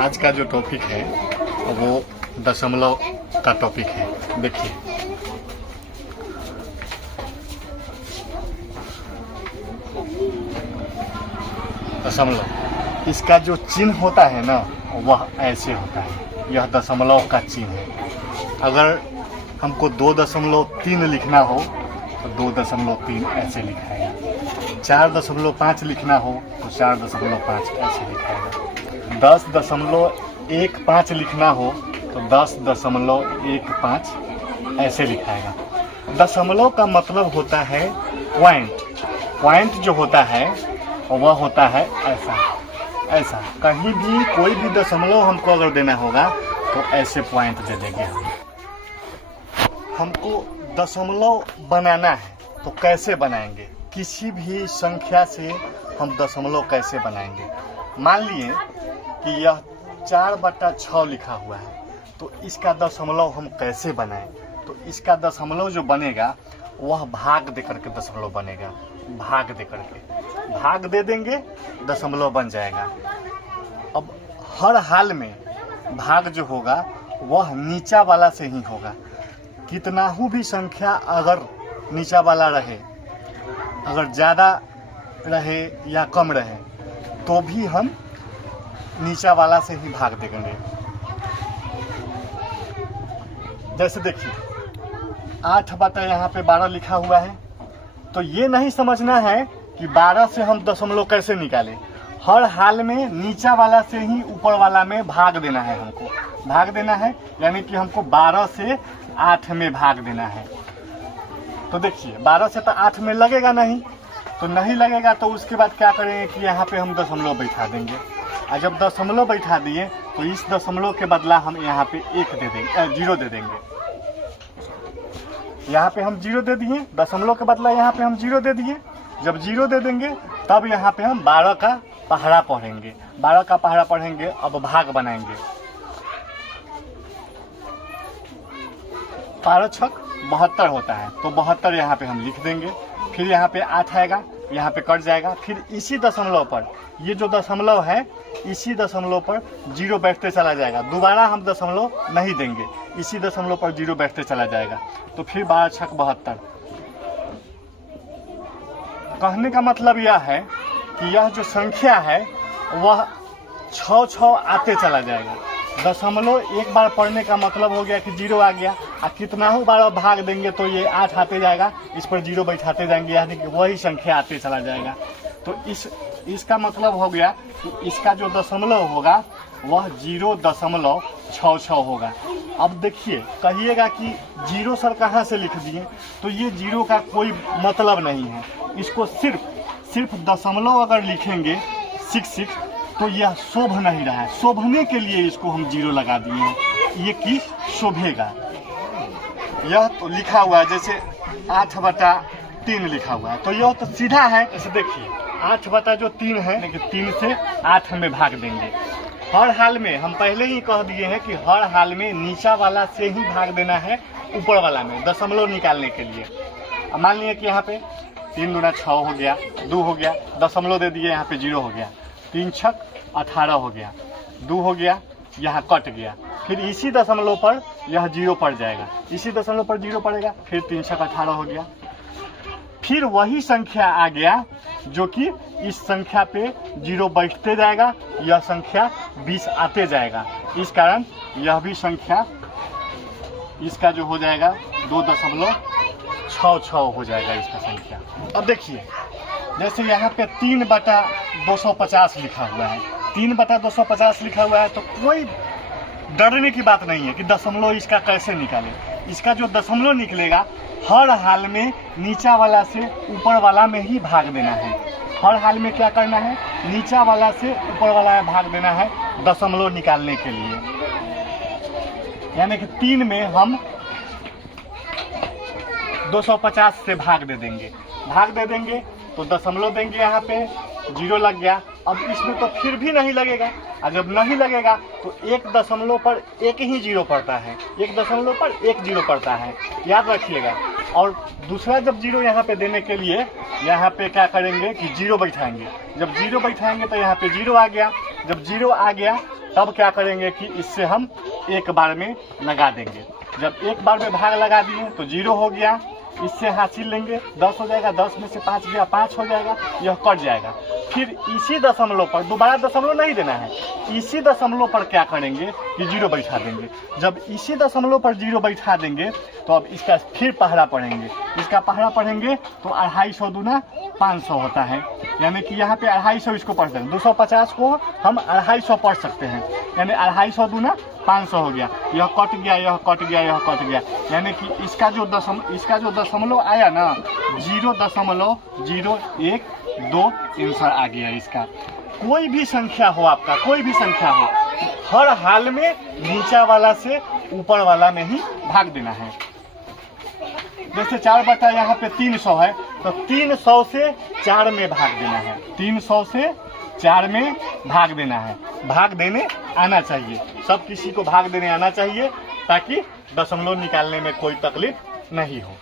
आज का जो टॉपिक है वो दशमलव का टॉपिक है। देखिए दशमलव, इसका जो चिन्ह होता है ना वह ऐसे होता है। यह दशमलव का चिन्ह है। अगर हमको 2.3 लिखना हो तो 2.3 ऐसे लिखाएगा। 4.5 लिखना हो तो 4.5 ऐसे लिखाएगा। 10.15 लिखना हो तो 10.15 ऐसे लिखाएगा। दशमलव का मतलब होता है पॉइंट। पॉइंट जो होता है वह होता है ऐसा ऐसा। कहीं भी कोई भी दशमलव हमको अगर देना होगा तो ऐसे पॉइंट दे देंगे। हमको दशमलव बनाना है तो कैसे बनाएंगे? किसी भी संख्या से हम दशमलव कैसे बनाएंगे? मान लिए कि यह 4/6 लिखा हुआ है, तो इसका दशमलव हम कैसे बनाएं? तो इसका दशमलव जो बनेगा वह भाग दे करके दशमलव बनेगा। भाग दे करके भाग दे देंगे, दशमलव बन जाएगा। अब हर हाल में भाग जो होगा वह नीचा वाला से ही होगा। कितना भी संख्या अगर नीचा वाला रहे, अगर ज़्यादा रहे या कम रहे, तो भी हम नीचा वाला से ही भाग देंगे। जैसे देखिए 8/, यहाँ पे 12 लिखा हुआ है, तो ये नहीं समझना है कि 12 से हम दशमलव कैसे निकालें। हर हाल में नीचा वाला से ही ऊपर वाला में भाग देना है। हमको भाग देना है, यानी कि हमको 12 से 8 में भाग देना है। तो देखिए 12 से तो 8 में लगेगा नहीं, तो नहीं लगेगा तो उसके बाद क्या करेंगे कि यहाँ पे हम दशमलव बैठा देंगे। और जब दशमलव बैठा दिए तो इस दशमलव के बदला हम यहाँ पे 1 दे देंगे, 0 दे देंगे। यहाँ पे हम 0 दे दिए, दशमलव के बदला यहाँ पे हम 0 दे दिए। जब 0 दे देंगे तब यहाँ पे हम 12 का पहाड़ा पढ़ेंगे। 12 का पहाड़ा पढ़ेंगे, अब भाग बनाएंगे। 12 छक 72 होता है, तो 72 यहाँ पे हम लिख देंगे। फिर यहाँ पे 8 आएगा, यहाँ पे कट जाएगा। फिर इसी दशमलव पर, ये जो दशमलव है इसी दशमलव पर 0 बैठते चला जाएगा। दोबारा हम दशमलव नहीं देंगे, इसी दशमलव पर 0 बैठते चला जाएगा। तो फिर 12 छक 72। कहने का मतलब यह है कि यह जो संख्या है वह 6 आते चला जाएगा। दशमलव एक बार पढ़ने का मतलब हो गया कि 0 आ गया, और कितना ही बार भाग देंगे तो ये 8 आते जाएगा, इस पर 0 बैठाते जाएंगे, यानी कि वही संख्या आते चला जाएगा। तो इसका मतलब हो गया कि इसका जो दशमलव होगा वह 0.66 होगा। अब देखिए कहिएगा कि 0 सर कहाँ से लिख दिए? तो ये 0 का कोई मतलब नहीं है। इसको सिर्फ दशमलव अगर लिखेंगे 66 तो यह शोभ नहीं रहा है। शोभने के लिए इसको हम 0 लगा दिए हैं, ये कि शोभेगा। यह तो लिखा हुआ है जैसे 8/3 लिखा हुआ है, तो यह तो सीधा है। ऐसे देखिए 8/3 है, लेकिन 3 से 8 में भाग देंगे। हर हाल में हम पहले ही कह दिए हैं कि हर हाल में नीचा वाला से ही भाग देना है ऊपर वाला में दशमलव निकालने के लिए। अब मान लिया कि यहाँ पे 3 दूना 6 हो गया, 2 हो गया, दशमलव दे दिए, यहाँ पे 0 हो गया। 3 छक 18 हो गया, 2 हो गया, यहाँ कट गया। फिर इसी दशमलव पर यह 0 पड़ जाएगा, इसी दशमलव पर 0 पड़ेगा। फिर 3 छक 18 हो गया। फिर वही संख्या आ गया जो कि इस संख्या पे 0 बैठते जाएगा, यह संख्या 20 आते जाएगा। इस कारण यह भी संख्या इसका जो हो जाएगा 2.66 हो जाएगा इसका संख्या। अब देखिए जैसे यहाँ पे 3/250 लिखा हुआ है, 3/250 लिखा हुआ है, तो कोई डरने की बात नहीं है कि दशमलव इसका कैसे निकाले। इसका जो दशमलव निकलेगा हर हाल में नीचा वाला से ऊपर वाला में ही भाग देना है। हर हाल में क्या करना है? नीचा वाला से ऊपर वाला में भाग देना है दशमलव निकालने के लिए। यानी कि 3 में हम 250 से भाग दे देंगे। भाग दे देंगे तो दशमलव देंगे, यहाँ पे 0 लग गया। अब इसमें तो फिर भी नहीं लगेगा, और जब नहीं लगेगा तो 1 दशमलव पर 1 ही 0 पड़ता है, 1 दशमलव पर 1 0 पड़ता है, याद रखिएगा। और दूसरा जब 0 यहाँ पे देने के लिए यहाँ पे क्या करेंगे कि 0 बैठाएंगे। जब 0 बैठाएंगे तो यहाँ पे 0 आ गया। जब 0 आ गया तब क्या करेंगे कि इससे हम एक बार में लगा देंगे। जब एक बार में भाग लगा दिए तो 0 हो गया, इससे हासिल लेंगे 10 हो जाएगा, 10 में से 5 गया 5 हो जाएगा, यह कट जाएगा। फिर इसी दशमलव पर दोबारा दशमलव नहीं देना है, इसी दशमलव पर क्या करेंगे कि 0 बैठा देंगे। जब इसी दशमलव पर 0 बैठा देंगे तो अब इसका फिर पहरा पढ़ेंगे। इसका पहरा पढ़ेंगे तो 250 दूना 500 होता है, यानी कि यहाँ पे 250 इसको पढ़ सकते हैं। 250 को हम 250 पढ़ सकते हैं, यानी 250 दूना 500 हो गया। यह कट गया, यह कट गया, यह कट गया, यानी कि इसका जो दशमलव आया ना 0.012 आंसर आ गया इसका। कोई भी संख्या हो आपका, कोई भी संख्या हो, हर हाल में नीचा वाला से ऊपर वाला में ही भाग देना है। जैसे 4 बटा यहाँ पे 300 है तो 300 से 4 में भाग देना है, 300 से 4 में भाग देना है। भाग देने आना चाहिए, सब किसी को भाग देने आना चाहिए ताकि दशमलव निकालने में कोई तकलीफ नहीं हो।